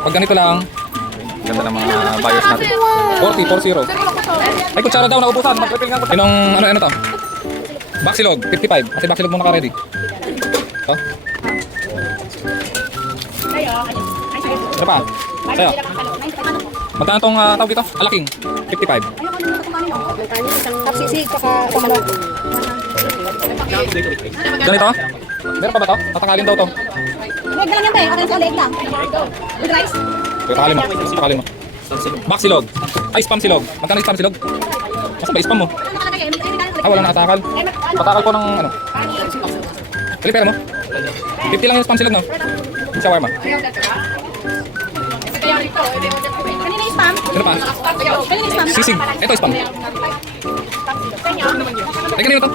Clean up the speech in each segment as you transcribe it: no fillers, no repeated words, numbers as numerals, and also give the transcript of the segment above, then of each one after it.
Pag ganito lang, ganda ng mga buyers natin. 40. Ay, kutsara daw, naubusan. Mag-refill nga. Inong, ano to? Baxilog, 55. Kasi Baxilog muna ka-ready. Ito. Ano pa? Sa'yo. Magkano itong tawag dito? Alaking, 55. Tapos sisig, saka kumalog. Ganito? Meron pa ba to? Tatakalin daw to. Huwag lang yan ba eh, okay sa leg lang. With rice. Takalin mo. Baxilog. Ay, spam silog. Magkano yung spam silog? Saan ba spam mo? Ah, wala na atakal. Patakal ko ng ano. Pili pera mo. 50 lang yung spam silog, no? Yung shawarma. Kanina yung spam? Sino pa? Kanina yung spam? Sisig. Ito spam. Ay, ganito to.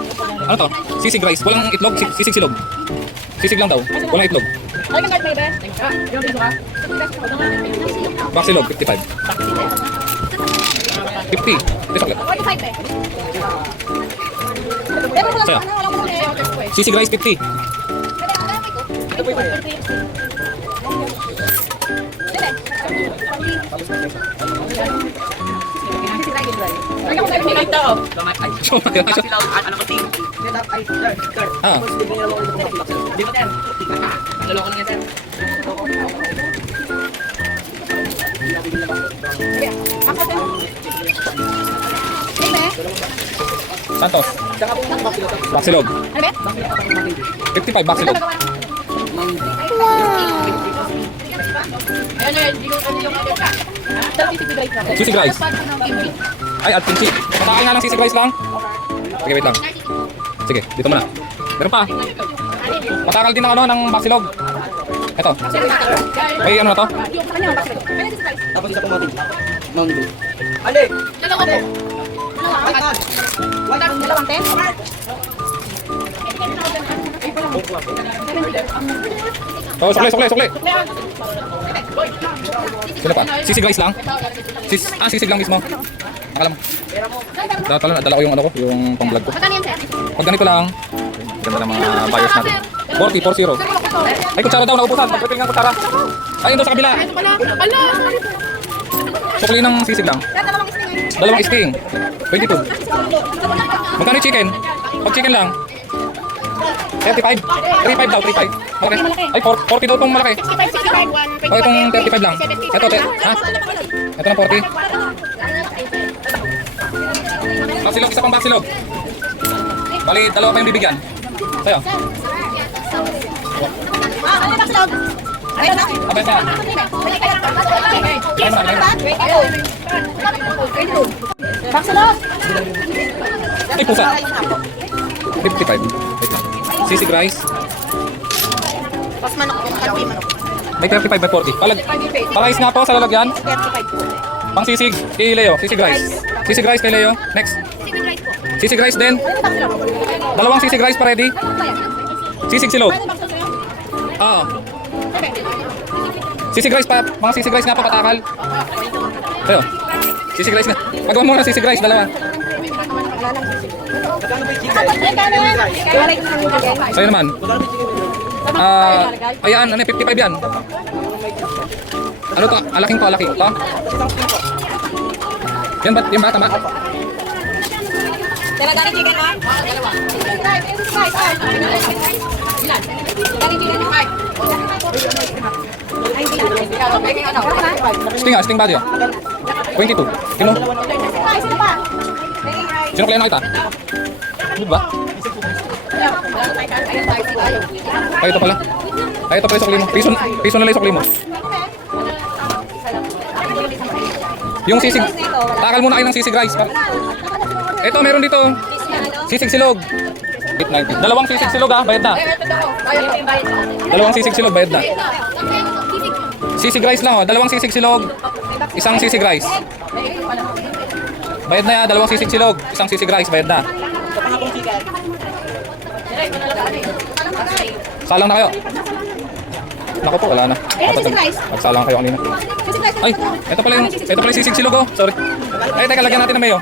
Ano to? Sisig rice. Walang itlog. Sisig silog. Sisig lang daw. Walang itlog. Ay, kang may ba? Baxilog, 55. 50. Ito ulit. 45 eh. Pero wala Sa'yo. ko na, wala ko na. Sisig rice, 50. Ah. Santos. Baxilog. Ano ba? 55 Baxilog. Sisig rice. Ay, at kimchi. Patakain nga lang sisig rice lang. Sige, wait lang. Sige, dito muna. Meron pa. Patakal din ng ano, ng Baxilog. Ito. May ano na to? Tapos isa pong manggo. Ali! Dalawa po. Dalawang 10? Oh, sukli. Sino pa? Sisig rice lang? Sisig lang mismo. Akala mo. Dapat pala, nadala ko yung ano ko, yung pang-vlog ko. Magkano yan, sir? Pag ganito lang, ganda ng mga buyers natin. 40. Ay, kutsara daw, naubusan. Mag-refill nga kutsara. Ay, yun daw sa kabila. Sukli ng sisig lang. Dalawang sting. 22. Magkano yung chicken? Pag chicken lang. 35. 35 daw, 35. Okay. Ay, 40 daw itong malaki. 65, 65, 1, Oh, itong 35 lang. Ito, ha? Ito na 40. Baxilog, isa pang Baxilog. Bali, dalawa pa yung bibigyan. Sa'yo. ano ba silog? Ay, ano? Abay pa. Baksalog! Ay, pusa. 55. Wait lang. Sisig rice. Pas manok po, kalpi manok. May 35 by 40. Parais nga po sa lalagyan. 35 po. Pang sisig kay Leo. Sisig rice. Sisig rice kay Leo. Next. Sisig rice din. Dalawang sisig rice pa ready. Sisig silog. Oo. Sisig rice pa. Mga sisig rice nga pa patakal. Ayo. Sisig rice nga. Pagawa mo na sisig rice. Dalawa. Sa'yo naman. Ayan, ano, 55 yan. Ano to? Alaking to, alaking. To? Yan ba? Tama? Dalawa chicken ha? Dalawa. Ilan? Dalawa chicken ha? Sting ba diyo? 22. Sino? Sino kaya nakita? Ano ba? Ay, ito pala. Ay, ito pala yung sukli mo. Piso na lang yung sukli mo. Yung sisig. Takal muna kayo ng sisig rice. Ito, meron dito. Sisig silog. 890. Dalawang sisig silog ha, bayad na. Dalawang sisig silog, bayad na. Sisig rice lang oh, dalawang sisig silog. Isang sisig rice. Bayad na ya, dalawang sisig silog. Isang sisig rice, bayad na. Salang na kayo. Naku po, wala na. Nagsalang kayo kanina. Ay, ito pala yung sisig silog oh. Sorry. Ay, teka, lagyan natin ng mayo.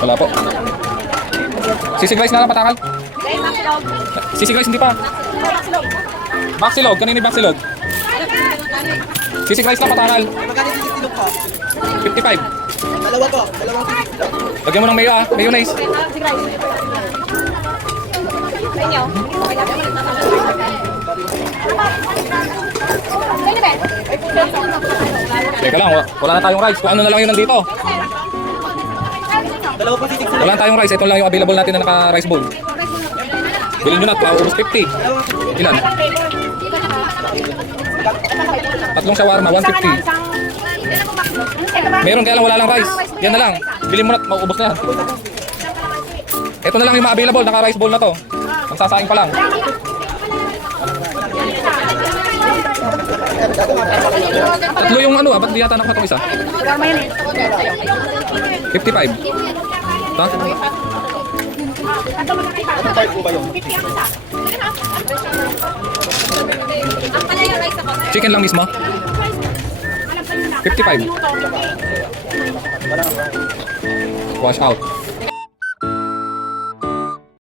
Wala po. Sisig rice na lang patakal. Sisig rice hindi pa. Baksilog, kanina yung baksilog. Sisig rice lang patakal. Magkano sisig silog po? 55. Dalawa po. Dalawang sisig silog. Lagyan mo ng mayo mayonnaise. Sa inyo. Teka lang, wala na tayong rice. Kung ano na lang yung nandito. Dalawa po sisig silog. Wala na tayong rice. Ito lang yung available natin na naka-rice bowl. Bilhin nyo na, paubos 50. Ilan? Tatlong shawarma, 150. Meron kaya lang wala lang rice. Yan na lang. Bilhin mo na, mauubos na. Ito na lang yung ma-available, naka-rice bowl na to. Magsasaing pa lang. Tatlo yung ano, ba't di yata nakuha itong isa? 55. Ta? Chicken lang mismo? 55. Wash out.